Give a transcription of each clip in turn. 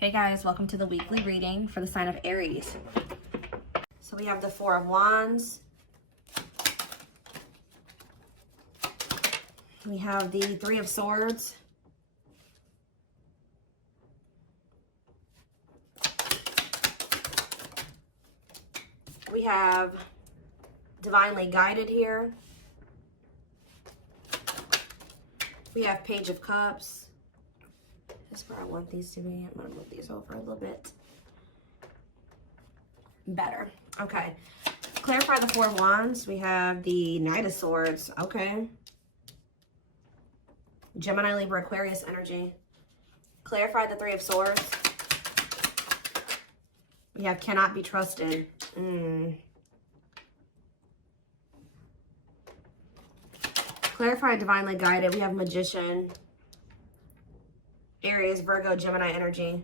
Hey guys, welcome to the weekly reading for the sign of Aries. So we have the Four of Wands. We have the Three of Swords. We have Divinely Guided here. We have Page of Cups. This is where I want these to be. I'm going to move these over a little bit. Better. Okay. Clarify the Four of Wands. We have the Knight of Swords. Okay. Gemini, Libra, Aquarius energy. Clarify the Three of Swords. We have Cannot Be Trusted. Clarify Divinely Guided. We have Magician. Aries, Virgo, Gemini energy.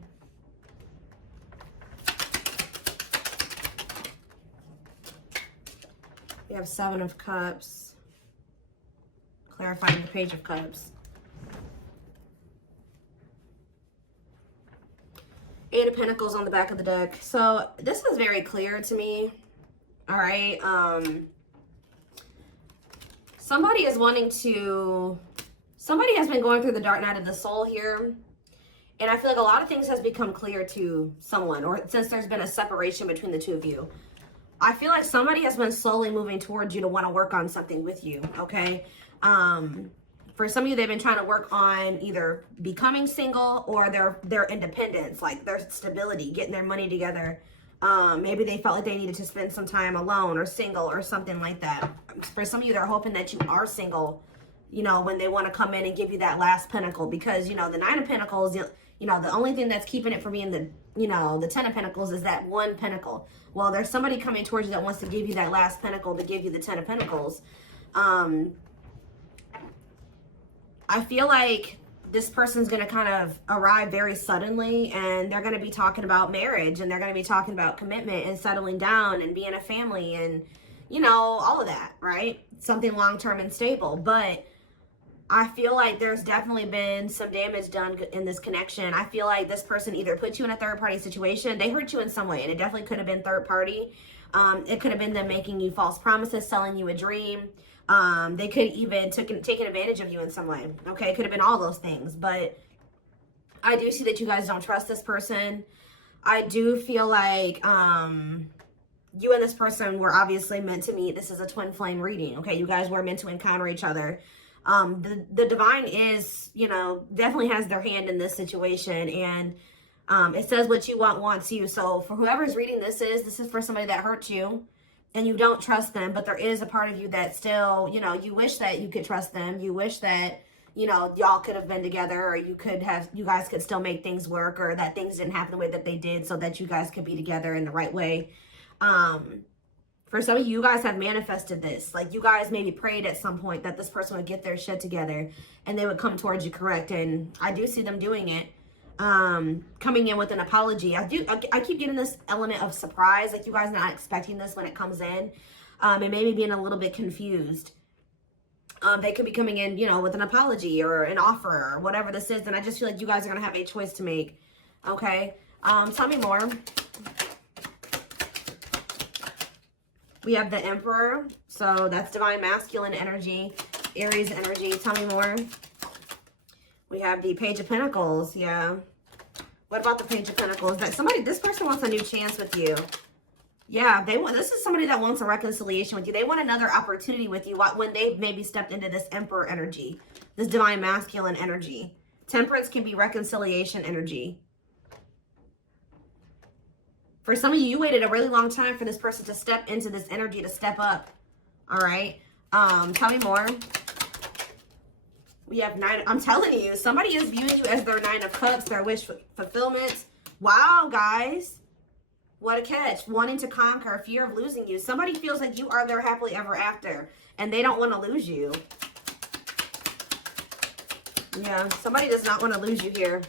We have Seven of Cups. Clarifying the Page of Cups. Eight of Pentacles on the back of the deck. So this is very clear to me. All right. Somebody is wanting to... Somebody has been going through the dark night of the soul here. And I feel like a lot of things has become clear to someone, or since there's been a separation between the two of you. I feel like somebody has been slowly moving towards you to want to work on something with you, okay? For some of you, they've been trying to work on either becoming single or their independence, like their stability, getting their money together. Maybe they felt like they needed to spend some time alone or single or something like that. For some of you, they're hoping that you are single, you know, when they want to come in and give you that last pentacle, because, you know, the Nine of Pentacles, you know, the only thing that's keeping it from being the, you know, the Ten of Pentacles is that one pentacle. Well, there's somebody coming towards you that wants to give you that last pentacle to give you the Ten of Pentacles. I feel like this person's going to kind of arrive very suddenly, and they're going to be talking about marriage, and they're going to be talking about commitment and settling down and being a family and, you know, all of that, right? Something long-term and stable. But I feel like there's definitely been some damage done in this connection. I feel like this person either put you in a third-party situation. They hurt you in some way, and it definitely could have been third-party. It could have been them making you false promises, selling you a dream. They could even taken advantage of you in some way. Okay, it could have been all those things. But I do see that you guys don't trust this person. I do feel like you and this person were obviously meant to meet. This is a twin flame reading. Okay, you guys were meant to encounter each other. The divine is, you know, definitely has their hand in this situation, and it says what you want wants you. So for whoever's reading this is for somebody that hurt you and you don't trust them, but there is a part of you that still, you know, you wish that you could trust them. You wish that, you know, y'all could have been together, or you guys could still make things work, or that things didn't happen the way that they did so that you guys could be together in the right way. For some of you, you guys have manifested this. Like, you guys maybe prayed at some point that this person would get their shit together and they would come towards you, correct? And I do see them doing it. Coming in with an apology. I keep getting this element of surprise, like you guys not expecting this when it comes in, and maybe being a little bit confused. They could be coming in, you know, with an apology or an offer or whatever this is, and I just feel like you guys are going to have a choice to make. Okay? Tell me more. We have the Emperor, so that's divine masculine energy, Aries energy. Tell me more. We have the Page of Pentacles. Yeah. What about the Page of Pentacles? That this person wants a new chance with you. Yeah, this is somebody that wants a reconciliation with you. They want another opportunity with you when they've maybe stepped into this Emperor energy, this divine masculine energy. Temperance can be reconciliation energy. For some of you, you waited a really long time for this person to step into this energy, to step up. All right. Tell me more. We have I'm telling you, somebody is viewing you as their Nine of Cups, their wish fulfillment. Wow, guys. What a catch. Wanting to conquer, fear of losing you. Somebody feels like you are their happily ever after, and they don't want to lose you. Yeah, somebody does not want to lose you here.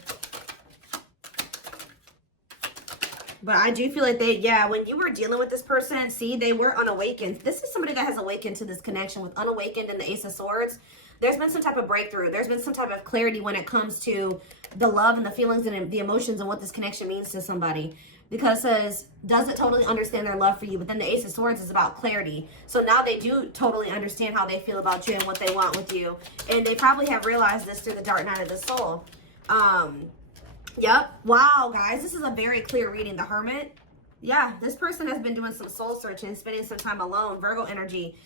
But I do feel like when you were dealing with this person, see, they were unawakened. This is somebody that has awakened to this connection with unawakened and the Ace of Swords. There's been some type of breakthrough. There's been some type of clarity when it comes to the love and the feelings and the emotions and what this connection means to somebody. Because it says, does it totally understand their love for you? But then the Ace of Swords is about clarity. So now they do totally understand how they feel about you and what they want with you. And they probably have realized this through the Dark Night of the Soul. Yep. Wow, guys. This is a very clear reading. The Hermit. Yeah, this person has been doing some soul searching, spending some time alone. Virgo energy.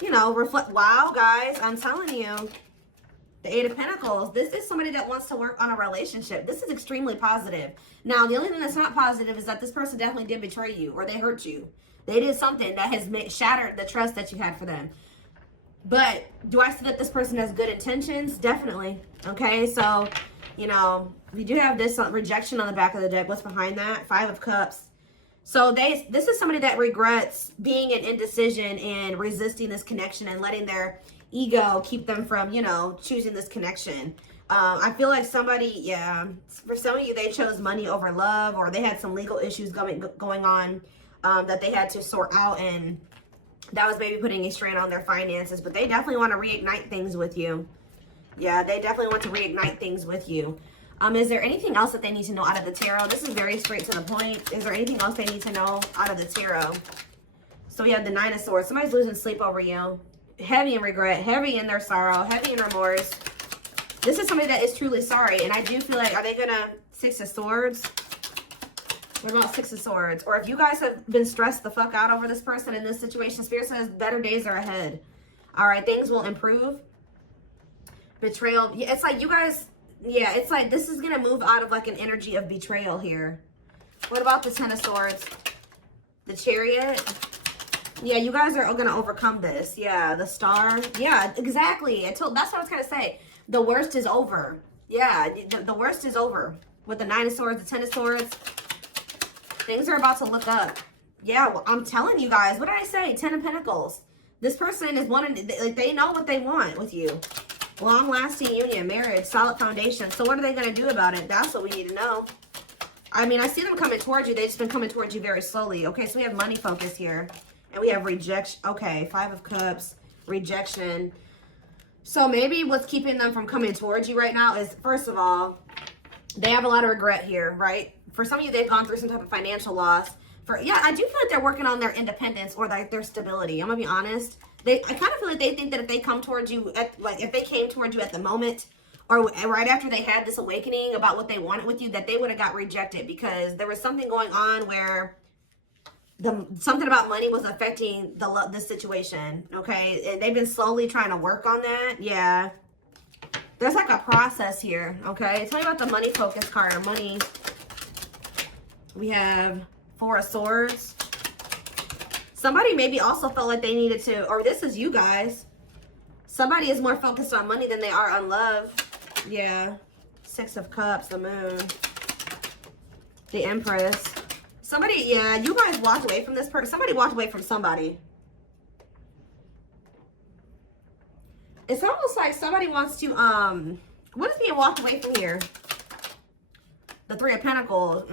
You know, reflect. Wow, guys. I'm telling you. The Eight of Pentacles. This is somebody that wants to work on a relationship. This is extremely positive. Now, the only thing that's not positive is that this person definitely did betray you or they hurt you. They did something that has shattered the trust that you had for them. But do I see that this person has good intentions? Definitely. Okay, so, you know, we do have this rejection on the back of the deck. What's behind that? Five of Cups. So this is somebody that regrets being in indecision and resisting this connection and letting their ego keep them from, you know, choosing this connection. I feel like somebody, yeah, for some of you, they chose money over love, or they had some legal issues going on that they had to sort out, and that was maybe putting a strain on their finances. But they definitely want to reignite things with you. Yeah, they definitely want to reignite things with you. Is there anything else that they need to know out of the tarot? This is very straight to the point. Is there anything else they need to know out of the tarot? So we have the Nine of Swords. Somebody's losing sleep over you. Heavy in regret, heavy in their sorrow, heavy in remorse. This is somebody that is truly sorry. And I do feel like, are they going to Six of Swords? What about Six of Swords? Or if you guys have been stressed the fuck out over this person in this situation, Spirit says better days are ahead. All right, things will improve. Betrayal. Yeah, it's like you guys, yeah, it's like this is going to move out of like an energy of betrayal here. What about the Ten of Swords? The Chariot. Yeah, you guys are going to overcome this. Yeah, the Star. Yeah, exactly. That's what I was going to say. The worst is over. Yeah, the worst is over. With the Nine of Swords, the Ten of Swords. Things are about to look up. Yeah, well, I'm telling you guys. What did I say? Ten of Pentacles. This person is wanting, like, they know what they want with you. Long-lasting union, marriage, solid foundation. So what are they going to do about it? That's what we need to know. I mean, I see them coming towards you. They've just been coming towards you very slowly. Okay, so we have money focus here. And we have rejection. Okay, Five of Cups, rejection. So maybe what's keeping them from coming towards you right now is, first of all, they have a lot of regret here, right? For some of you, they've gone through some type of financial loss. Yeah, I do feel like they're working on their independence or like their stability. I'm gonna be honest. I kind of feel like they think that if they come towards you, if they came towards you at the moment or right after they had this awakening about what they wanted with you, that they would have got rejected because there was something going on where something about money was affecting the situation, okay? And they've been slowly trying to work on that. Yeah. There's like a process here, okay? Tell me about the money focus card or money. We have Four of Swords. Somebody maybe also felt like they needed to, or this is you guys. Somebody is more focused on money than they are on love. Yeah. Six of Cups, the Moon. The Empress. Somebody, yeah, you guys walked away from this person. Somebody walked away from somebody. It's almost like somebody wants to, what is being walked away from here? The Three of Pentacles.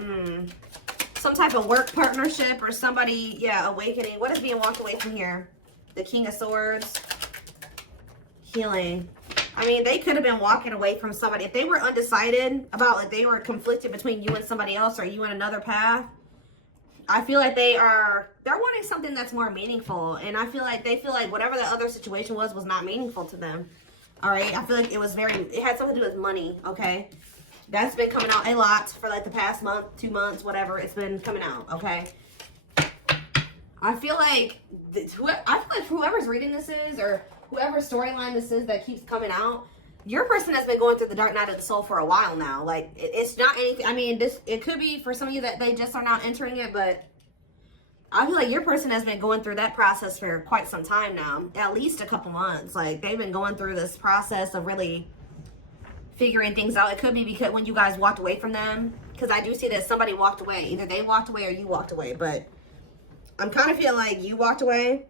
Some type of work partnership or somebody, yeah, awakening. What is being walked away from here? The King of Swords. Healing. I mean, they could have been walking away from somebody. If they were undecided about, like, they were conflicted between you and somebody else or you and another path, I feel like they're wanting something that's more meaningful. And I feel like they feel like whatever the other situation was not meaningful to them. All right. I feel like it had something to do with money. Okay. That's been coming out a lot for like the past month, 2 months, whatever. It's been coming out. Okay. I feel like whoever's reading this is, or whoever storyline this is that keeps coming out, your person has been going through the Dark Night of the Soul for a while now. Like, it's not anything. I mean, it could be for some of you that they just are now entering it, but I feel like your person has been going through that process for quite some time now, at least a couple months. Like, they've been going through this process of really figuring things out. It could be because when you guys walked away from them, because I do see that somebody walked away. Either they walked away or you walked away, but I'm kind of feeling like you walked away.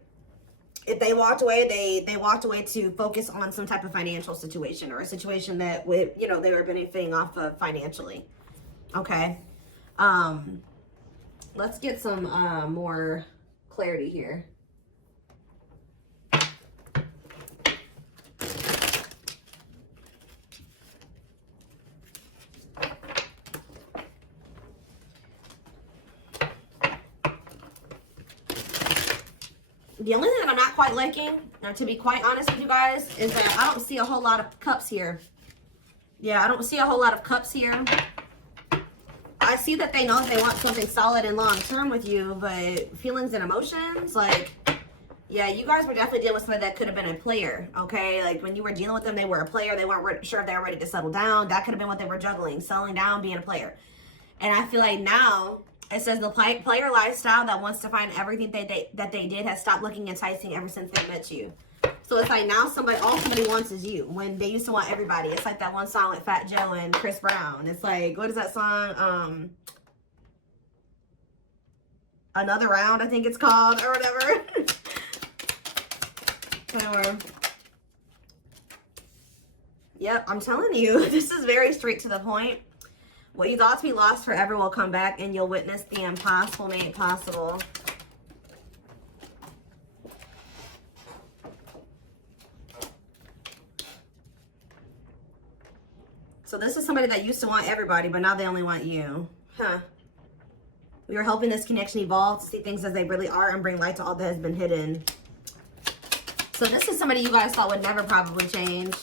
If they walked away, they walked away to focus on some type of financial situation or a situation that, you know, they were benefiting off of financially. Okay. Let's get some more clarity here. The only thing that I'm not quite liking, to be quite honest with you guys, is that I don't see a whole lot of cups here. Yeah, I don't see a whole lot of cups here. I see that they know that they want something solid and long-term with you, but feelings and emotions, like, yeah, you guys were definitely dealing with somebody that could have been a player, okay? Like, when you were dealing with them, they were a player. They weren't sure if they were ready to settle down. That could have been what they were juggling, settling down, being a player. And I feel like now, it says the player lifestyle that wants to find everything that they did has stopped looking enticing ever since they met you. So it's like now all somebody wants is you. When they used to want everybody. It's like that one song with Fat Joe and Chris Brown. It's like, what is that song? Another Round, I think it's called, or whatever. Whatever. Yep, I'm telling you, this is very straight to the point. What you thought to be lost forever will come back, and you'll witness the impossible made possible. So this is somebody that used to want everybody, but now they only want you. Huh. We were helping this connection evolve to see things as they really are and bring light to all that has been hidden. So this is somebody you guys thought would never probably change.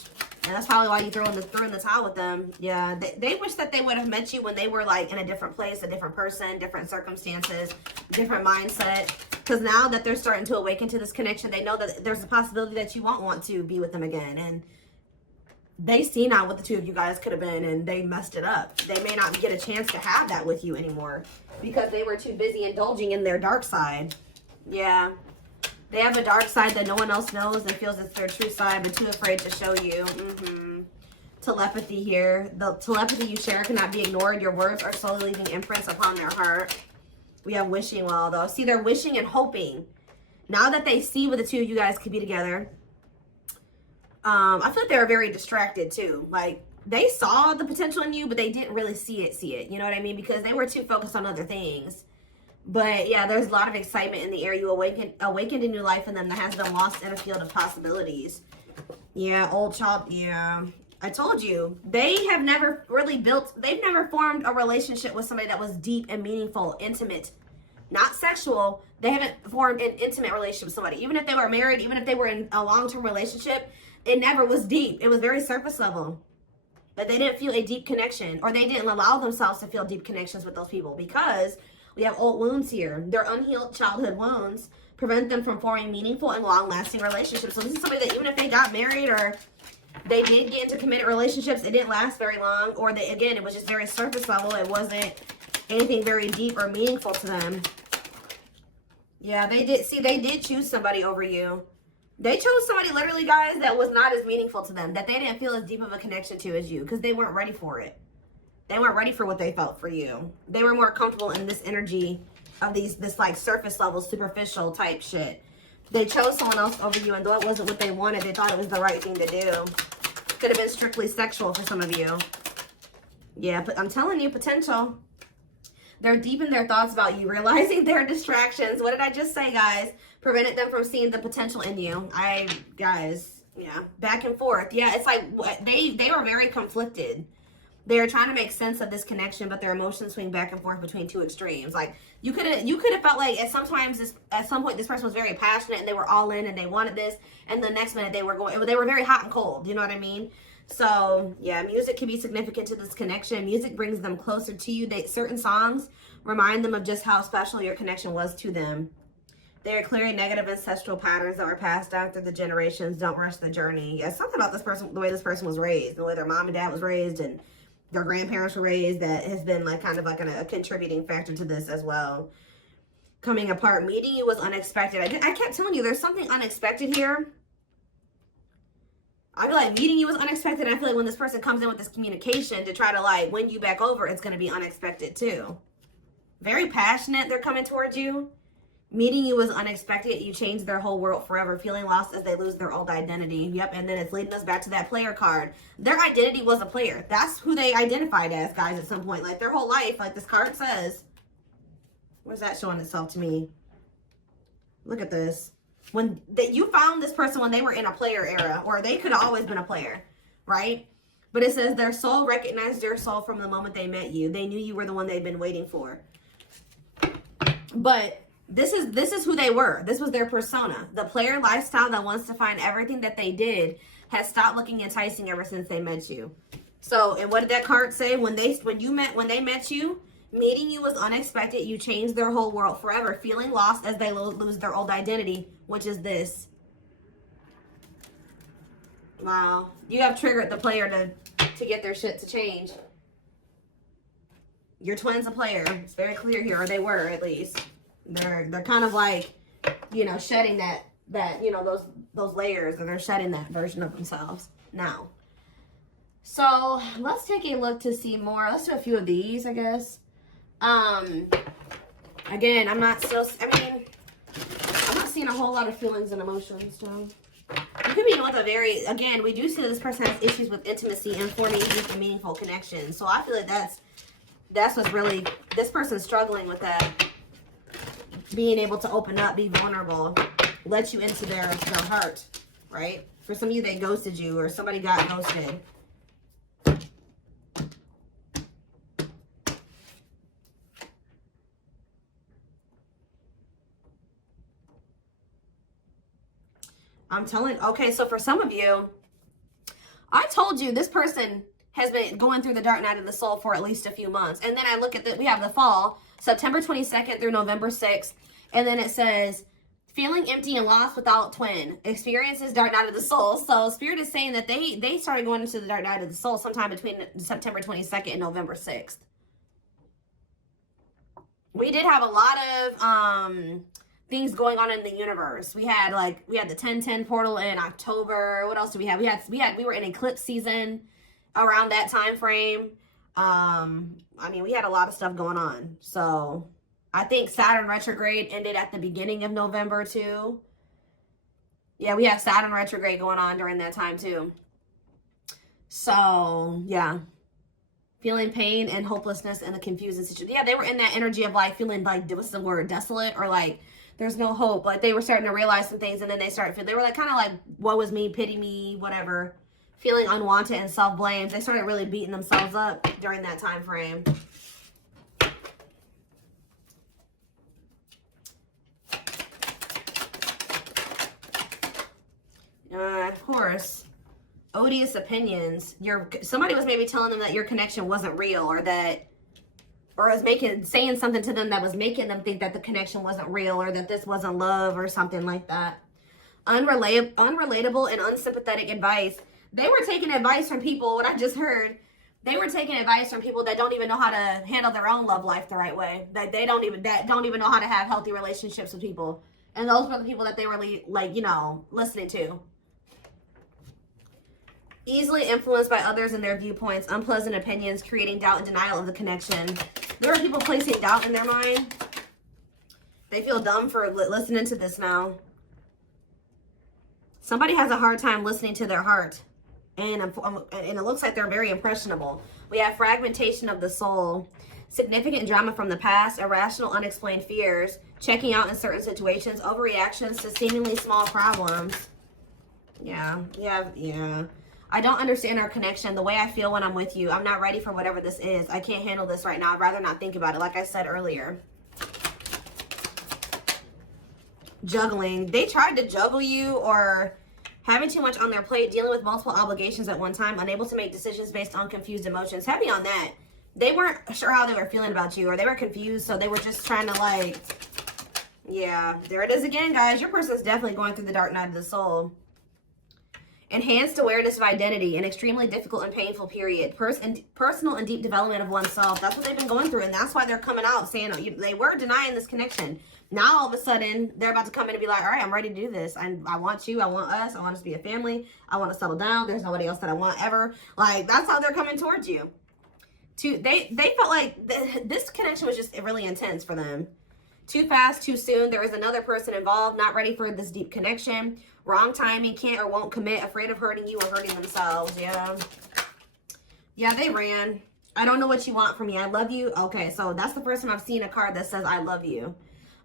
And that's probably why you threw in the towel with them. Yeah, they wish that they would have met you when they were like in a different place, a different person, different circumstances, different mindset. Because now that they're starting to awaken to this connection, they know that there's a possibility that you won't want to be with them again. And they see now what the two of you guys could have been, and they messed it up. They may not get a chance to have that with you anymore because they were too busy indulging in their dark side. Yeah. They have a dark side that no one else knows and feels it's their true side, but too afraid to show you. Telepathy here. The telepathy you share cannot be ignored. Your words are slowly leaving imprints upon their heart. We have wishing well, though. See, they're wishing and hoping. Now that they see what the two of you guys could be together, I feel like they were very distracted, too. Like, they saw the potential in you, but they didn't really see it. You know what I mean? Because they were too focused on other things. But yeah, there's a lot of excitement in the air. You awakened a new life in them that has been lost in a field of possibilities. Yeah, old child. Yeah, I told you. They have never really they've never formed a relationship with somebody that was deep and meaningful, intimate, not sexual. They haven't formed an intimate relationship with somebody. Even if they were married, even if they were in a long-term relationship, it never was deep. It was very surface level. But they didn't feel a deep connection, or they didn't allow themselves to feel deep connections with those people because we have old wounds here. Their unhealed childhood wounds prevent them from forming meaningful and long-lasting relationships. So this is somebody that even if they got married or they did get into committed relationships, it didn't last very long. Or again, it was just very surface level. It wasn't anything very deep or meaningful to them. Yeah, they did choose somebody over you. They chose somebody, literally, guys, that was not as meaningful to them, that they didn't feel as deep of a connection to as you because they weren't ready for it. They weren't ready for what they felt for you. They were more comfortable in this energy of this like surface level, superficial type shit. They chose someone else over you, and though it wasn't what they wanted, they thought it was the right thing to do. Could have been strictly sexual for some of you. Yeah, but I'm telling you, potential. They're deep in their thoughts about you, realizing their distractions. What did I just say, guys? Prevented them from seeing the potential in you. Guys, yeah, back and forth. Yeah, it's like they were very conflicted. They're trying to make sense of this connection, but their emotions swing back and forth between two extremes. Like you could have felt like at some point this person was very passionate and they were all in and they wanted this, and the next minute they were very hot and cold. You know what I mean? So yeah, music can be significant to this connection. Music brings them closer to you. Certain songs remind them of just how special your connection was to them. They are clearing negative ancestral patterns that were passed down through the generations. Don't rush the journey. Yeah, something about this person, the way this person was raised, the way their mom and dad was raised, and their grandparents were raised, that has been like kind of like a contributing factor to this as well. Coming apart. Meeting you was unexpected. I kept telling you there's something unexpected here. I feel like meeting you was unexpected. I feel like when this person comes in with this communication to try to like win you back over, it's going to be unexpected too. Very passionate. They're coming towards you. Meeting you was unexpected. You changed their whole world forever. Feeling lost as they lose their old identity. Yep, and then it's leading us back to that player card. Their identity was a player. That's who they identified as, guys, at some point. Like, their whole life, like this card says. Where's that showing itself to me? Look at this. You found this person when they were in a player era, or they could have always been a player, right? But it says their soul recognized your soul from the moment they met you. They knew you were the one they'd been waiting for. But This is who they were. This was their persona. The player lifestyle that wants to find everything that they did has stopped looking enticing ever since they met you. So, and what did that card say? When they met you, meeting you was unexpected. You changed their whole world forever, feeling lost as they lose their old identity, which is this. Wow. You have triggered the player to get their shit to change. Your twin's a player. It's very clear here, or they were at least. They're kind of like, you know, shedding that you know, those layers, and they're shedding that version of themselves now. So let's take a look to see more. Let's do a few of these, I guess. Again, I'm not seeing a whole lot of feelings and emotions, Joe. You could be with a very, again, we do see that this person has issues with intimacy and forming deep and meaningful connections. So I feel like that's what's really, this person's struggling with that. Being able to open up, be vulnerable, let you into their heart, right? For some of you, they ghosted you, or somebody got ghosted. I'm telling, okay, so for some of you, I told you this person has been going through the dark night of the soul for at least a few months. And then I look at we have the fall, September 22nd through November 6th. And then it says, feeling empty and lost without twin, experiences dark night of the soul. So Spirit is saying that they started going into the dark night of the soul sometime between September 22nd and November 6th. We did have a lot of things going on in the universe. We had the 1010 portal in October. What else do we have? We were in eclipse season around that time frame. I mean, we had a lot of stuff going on. So I think Saturn retrograde ended at the beginning of November too. Yeah, we have Saturn retrograde going on during that time too. So yeah, feeling pain and hopelessness and the confusing situation. Yeah, they were in that energy of like feeling like, what's the word, desolate, or like there's no hope. Like they were starting to realize some things, and then they were like kind of like, woe is me, pity me, whatever. Feeling unwanted and self-blame. They started really beating themselves up during that time frame. Of course, odious opinions. Somebody was maybe telling them that your connection wasn't real, or was saying something to them that was making them think that the connection wasn't real, or that this wasn't love, or something like that. Unrelatable and unsympathetic advice. They were taking advice from people, what I just heard, they were taking advice from people that don't even know how to handle their own love life the right way. That don't even know how to have healthy relationships with people. And those were the people that they were like, you know, listening to. Easily influenced by others and their viewpoints, unpleasant opinions, creating doubt and denial of the connection. There are people placing doubt in their mind. They feel dumb for listening to this now. Somebody has a hard time listening to their heart. And it looks like they're very impressionable. We have fragmentation of the soul, significant drama from the past, irrational, unexplained fears, checking out in certain situations, overreactions to seemingly small problems. Yeah. I don't understand our connection, the way I feel when I'm with you. I'm not ready for whatever this is. I can't handle this right now. I'd rather not think about it, like I said earlier. Juggling. They tried to juggle you, or having too much on their plate, dealing with multiple obligations at one time, unable to make decisions based on confused emotions. Heavy on that. They weren't sure how they were feeling about you, or they were confused, so they were just trying to like, yeah, there it is again, guys. Your person's definitely going through the dark night of the soul. Enhanced awareness of identity, an extremely difficult and painful period. Personal and deep development of oneself. That's what they've been going through, and that's why they're coming out saying they were denying this connection. Now, all of a sudden, they're about to come in and be like, all right, I'm ready to do this. I want you. I want us. I want us to be a family. I want to settle down. There's nobody else that I want ever. Like, that's how they're coming towards you. They felt like this connection was just really intense for them. Too fast, too soon. There is another person involved, not ready for this deep connection. Wrong timing, can't or won't commit, afraid of hurting you or hurting themselves. Yeah, they ran. I don't know what you want from me. I love you. Okay, so that's the first time I've seen a card that says I love you.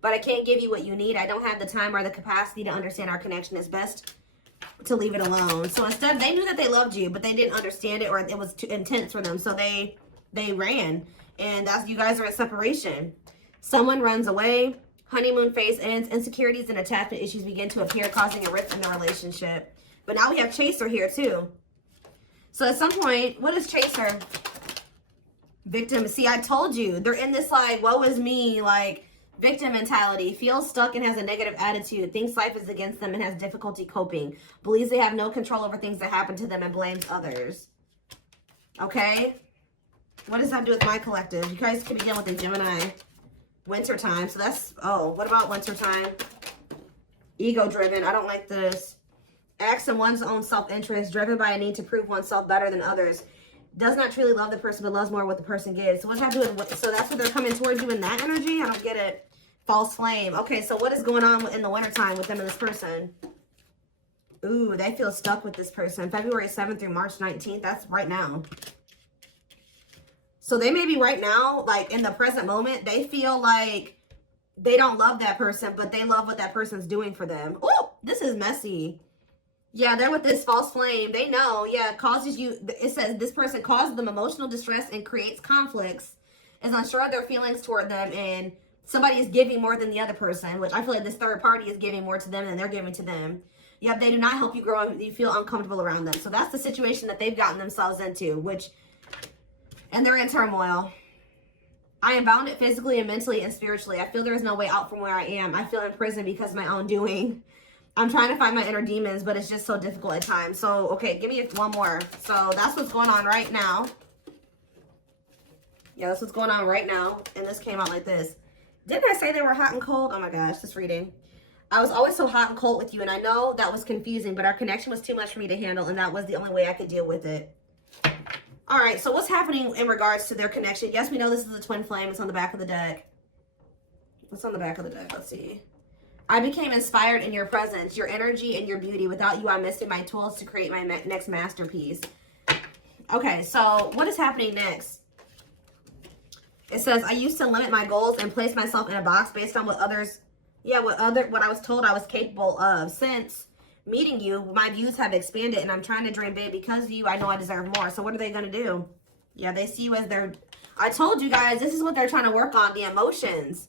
But I can't give you what you need. I don't have the time or the capacity to understand our connection. It's best to leave it alone. So instead, they knew that they loved you, but they didn't understand it, or it was too intense for them. So they ran. And that's, you guys are in separation. Someone runs away. Honeymoon phase ends. Insecurities and attachment issues begin to appear, causing a rift in the relationship. But now we have chaser here too. So at some point, what is chaser? Victim. See, I told you. They're in this like, woe is me, like victim mentality. Feels stuck and has a negative attitude. Thinks life is against them and has difficulty coping. Believes they have no control over things that happen to them and blames others. Okay? What does that do with my collective? You guys can begin with the Gemini. Wintertime. So that's, oh, what about wintertime? Ego-driven. I don't like this. Acts in one's own self-interest. Driven by a need to prove oneself better than others. Does not truly love the person, but loves more what the person gives. So what does that do with, so that's what they're coming towards you in that energy? I don't get it. False flame. Okay, so what is going on in the wintertime with them and this person? Ooh, they feel stuck with this person. February 7th through March 19th. That's right now. So they may be right now, like in the present moment, they feel like they don't love that person, but they love what that person's doing for them. Oh, this is messy. Yeah, they're with this false flame. They know, yeah, it causes you, it says this person causes them emotional distress and creates conflicts, is unsure of their feelings toward them, and somebody is giving more than the other person, which I feel like this third party is giving more to them than they're giving to them. Yep, they do not help you grow and you feel uncomfortable around them. So that's the situation that they've gotten themselves into, which, and they're in turmoil. I am bounded physically and mentally and spiritually. I feel there is no way out from where I am. I feel imprisoned because of my own doing. I'm trying to find my inner demons, but it's just so difficult at times. So, okay, give me one more. So, that's what's going on right now. Yeah, that's what's going on right now. And this came out like this. Didn't I say they were hot and cold? Oh my gosh, this reading. I was always so hot and cold with you, and I know that was confusing, but our connection was too much for me to handle, and that was the only way I could deal with it. All right, so what's happening in regards to their connection? Yes, we know this is a twin flame. It's on the back of the deck. What's on the back of the deck? Let's see. I became inspired in your presence, your energy, and your beauty. Without you, I'm missing my tools to create my next masterpiece. Okay, so what is happening next? It says, I used to limit my goals and place myself in a box based on what others, what I was told I was capable of. Since meeting you, my views have expanded, and I'm trying to dream big. Because of you, I know I deserve more. So what are they going to do? Yeah, they see you as their, I told you guys, this is what they're trying to work on, the emotions.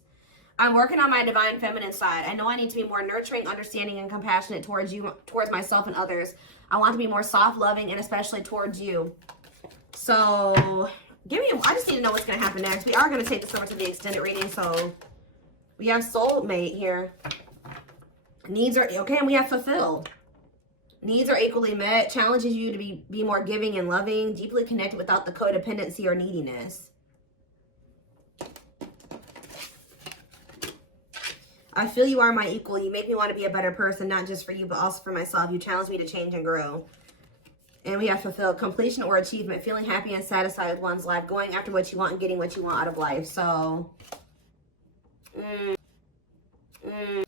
I'm working on my divine feminine side. I know I need to be more nurturing, understanding, and compassionate towards you, towards myself and others. I want to be more soft, loving, and especially towards you. So, I just need to know what's going to happen next. We are going to take this over to the extended reading. So, we have soulmate here. Needs are, okay, and we have fulfilled. Needs are equally met. Challenges you to be more giving and loving. Deeply connected without the codependency or neediness. I feel you are my equal. You make me want to be a better person, not just for you, but also for myself. You challenge me to change and grow. And we have fulfilled. Completion or achievement. Feeling happy and satisfied with one's life. Going after what you want and getting what you want out of life. So,